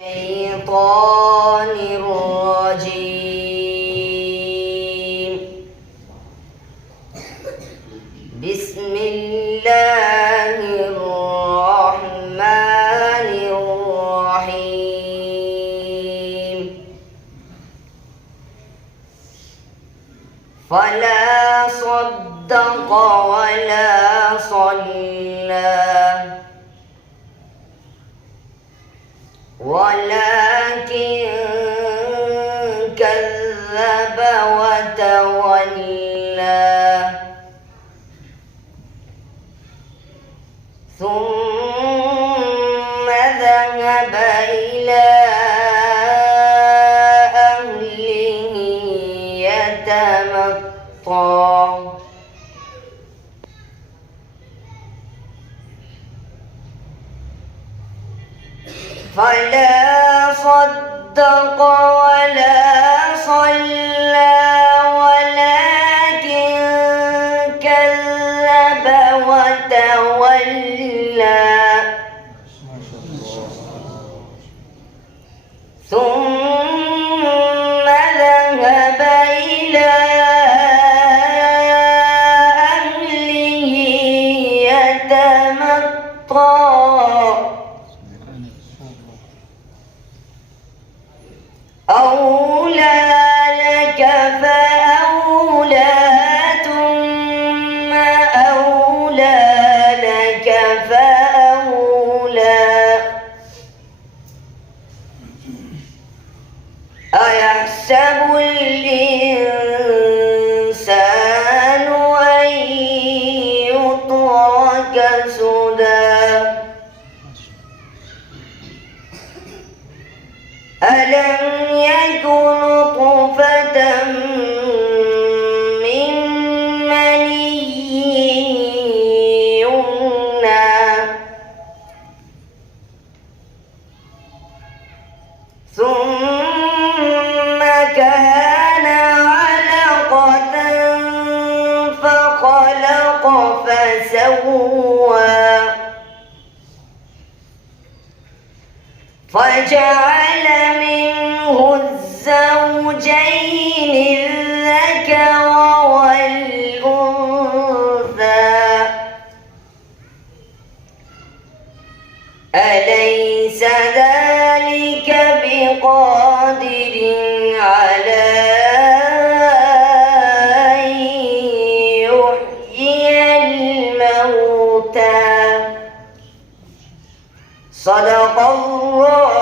الشيطان الرجيم. بسم الله الرحمن الرحيم. فلا صدق ولا صلى ولكن كذب وتولى ثم ذهب إلى أهله يتمطى فلا صدق ولا صلى ولكن كذب وتولى ثم ذهب إلى أهله يتمطى أولى لك فأولى ثم أولى لك فأولى أيحسب الإنسان أن يترك سدى ألم يكن نطفة من مني يمنى ثم كان علقة فخلق فسوى فجعل منه الزوجين الذكر والأنثى أليس ذلك بقادر على أن يحيي الموتى صدق الله